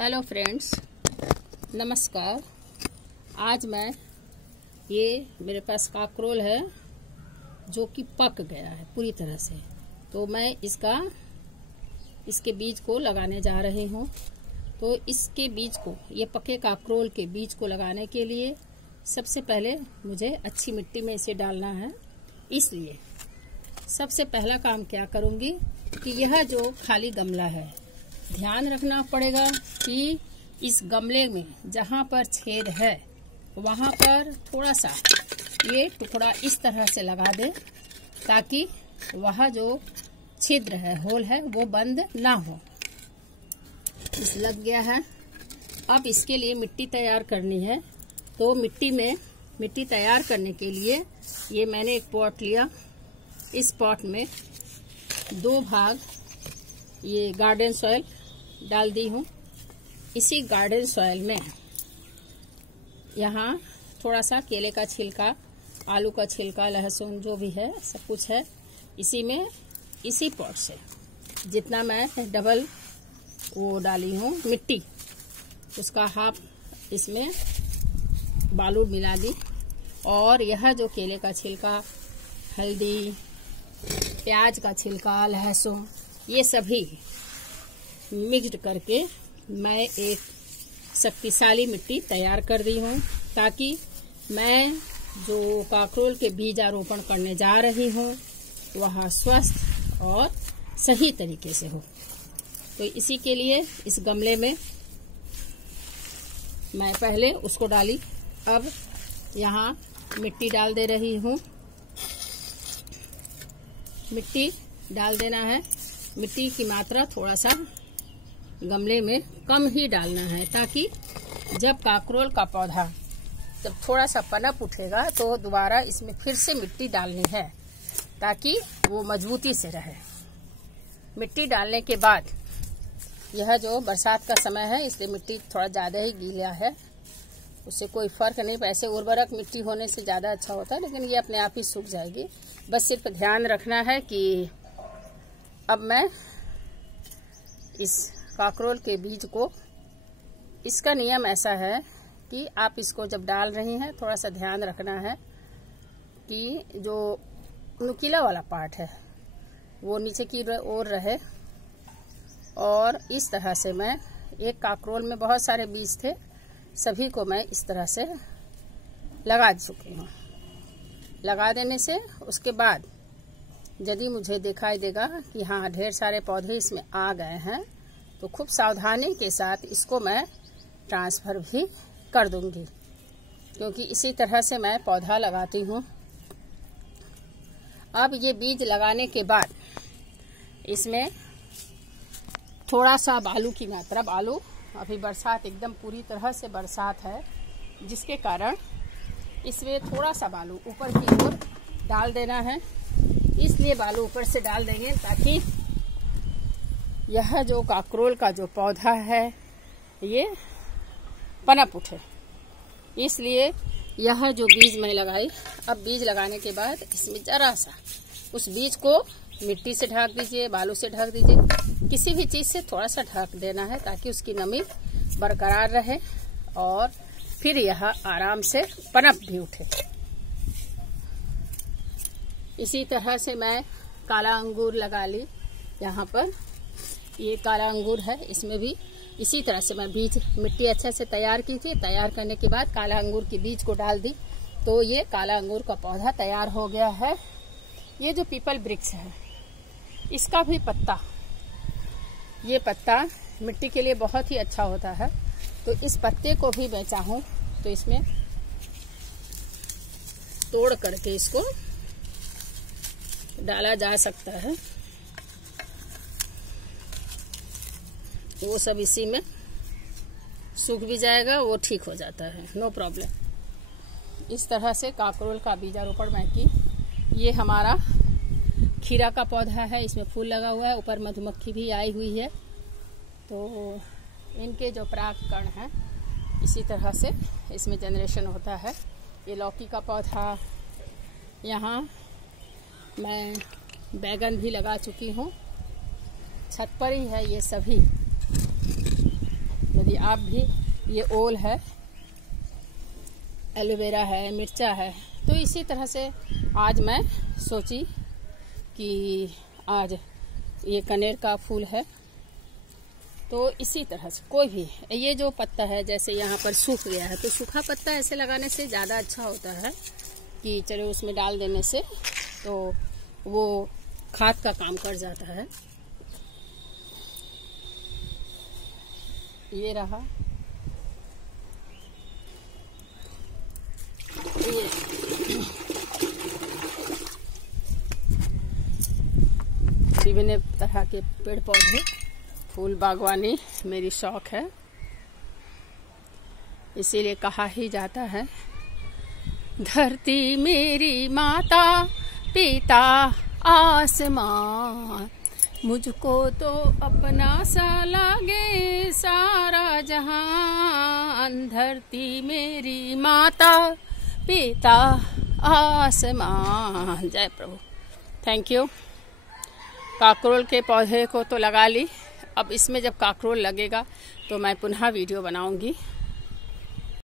Hello friends, नमस्कार। आज मैं मेरे पास काकरोल है जो कि पक गया है पूरी तरह से, तो मैं इसके बीज को लगाने जा रही हूँ। तो इसके बीज को, ये पके काकरोल के बीज को लगाने के लिए सबसे पहले मुझे अच्छी मिट्टी में इसे डालना है। इसलिए सबसे पहला काम क्या करूँगी कि यह जो खाली गमला है, ध्यान रखना पड़ेगा कि इस गमले में जहाँ पर छेद है वहाँ पर थोड़ा सा ये टुकड़ा इस तरह से लगा दे ताकि वह जो छिद्र है, होल है, वो बंद ना हो। इस लग गया है। अब इसके लिए मिट्टी तैयार करनी है। तो मिट्टी तैयार करने के लिए ये मैंने एक पॉट लिया। इस पॉट में 2 भाग ये गार्डन सॉइल डाल दी हूँ। इसी गार्डन सॉइल में यहाँ थोड़ा सा केले का छिलका, आलू का छिलका, लहसुन जो भी है सब कुछ है इसी पॉट से जितना मैं डबल वो डाली हूँ मिट्टी, उसका हाफ इसमें बालू मिला दी। और यह जो केले का छिलका, हल्दी, प्याज का छिलका, लहसुन, ये सभी मिक्स्ड करके मैं एक शक्तिशाली मिट्टी तैयार कर दी हूँ ताकि मैं जो काकरोल के बीजारोपण करने जा रही हूँ वह स्वस्थ और सही तरीके से हो। तो इसी के लिए इस गमले में मैं पहले उसको डाली। अब यहाँ मिट्टी डाल दे रही हूँ। मिट्टी डाल देना है। मिट्टी की मात्रा थोड़ा सा गमले में कम ही डालना है ताकि जब काकरोल का पौधा जब थोड़ा सा पनप उठेगा तो दोबारा इसमें फिर से मिट्टी डालनी है ताकि वो मजबूती से रहे। मिट्टी डालने के बाद यह जो बरसात का समय है इसलिए मिट्टी थोड़ा ज़्यादा ही गीला है, उससे कोई फर्क नहीं। ऐसे उर्वरक मिट्टी होने से ज़्यादा अच्छा होता है, लेकिन ये अपने आप ही सूख जाएगी। बस सिर्फ ध्यान रखना है कि अब मैं इस काकरोल के बीज को, इसका नियम ऐसा है कि आप इसको जब डाल रही हैं थोड़ा सा ध्यान रखना है कि जो नुकीला वाला पार्ट है वो नीचे की ओर रहे। और इस तरह से मैं एक काकरोल में बहुत सारे बीज थे, सभी को मैं इस तरह से लगा चुकी हूँ। लगा देने से उसके बाद यदि मुझे दिखाई देगा कि हाँ ढेर सारे पौधे इसमें आ गए हैं तो खूब सावधानी के साथ इसको मैं ट्रांसफ़र भी कर दूंगी, क्योंकि इसी तरह से मैं पौधा लगाती हूँ। अब ये बीज लगाने के बाद इसमें थोड़ा सा बालू की मात्रा, बालू अभी बरसात एकदम पूरी तरह से बरसात है जिसके कारण इसमें थोड़ा सा बालू ऊपर की ओर डाल देना है। इसलिए बालू ऊपर से डाल देंगे ताकि यह जो काकरोल का जो पौधा है ये पनप उठे। इसलिए यह जो बीज मैं लगाई, अब बीज लगाने के बाद इसमें जरा सा उस बीज को मिट्टी से ढक दीजिए, बालू से ढक दीजिए, किसी भी चीज़ से थोड़ा सा ढक देना है ताकि उसकी नमी बरकरार रहे और फिर यह आराम से पनप भी उठे। इसी तरह से मैं काला अंगूर लगा ली। यहाँ पर ये काला अंगूर है, इसमें भी इसी तरह से मैं बीज मिट्टी अच्छे से तैयार की थी। तैयार करने के बाद काला अंगूर की बीज को डाल दी तो ये काला अंगूर का पौधा तैयार हो गया है। ये जो पीपल वृक्ष है इसका भी पत्ता, ये पत्ता मिट्टी के लिए बहुत ही अच्छा होता है। तो इस पत्ते को भी मैं चाहूँ तो इसमें तोड़ करके इसको डाला जा सकता है। वो सब इसी में सूख भी जाएगा, वो ठीक हो जाता है, नो प्रॉब्लम। इस तरह से काकरोल का बीजारोपण मैं की। ये हमारा खीरा का पौधा है, इसमें फूल लगा हुआ है, ऊपर मधुमक्खी भी आई हुई है। तो इनके जो परागकण हैं इसी तरह से इसमें जनरेशन होता है। ये लौकी का पौधा, यहाँ मैं बैगन भी लगा चुकी हूँ, छत पर ही है ये सभी। यदि आप भी, ये ओल है, एलोवेरा है, मिर्चा है। तो इसी तरह से आज मैं सोची कि आज ये कनेर का फूल है, तो इसी तरह से कोई भी, ये जो पत्ता है जैसे यहाँ पर सूख गया है, तो सूखा पत्ता ऐसे लगाने से ज़्यादा अच्छा होता है कि चलो उसमें डाल देने से तो वो खाद का काम कर जाता है। ये रहा, ये विभिन्न तरह के पेड़ पौधे, फूल बागवानी मेरी शौक है, इसीलिए कहा ही जाता है धरती मेरी माता पिता आसमां, मुझको तो अपना सा लागे सारा जहान। धरती मेरी माता पिता आसमां। जय प्रभु। Thank you. काकरोल के पौधे को तो लगा ली, अब इसमें जब काकरोल लगेगा तो मैं पुनः वीडियो बनाऊंगी।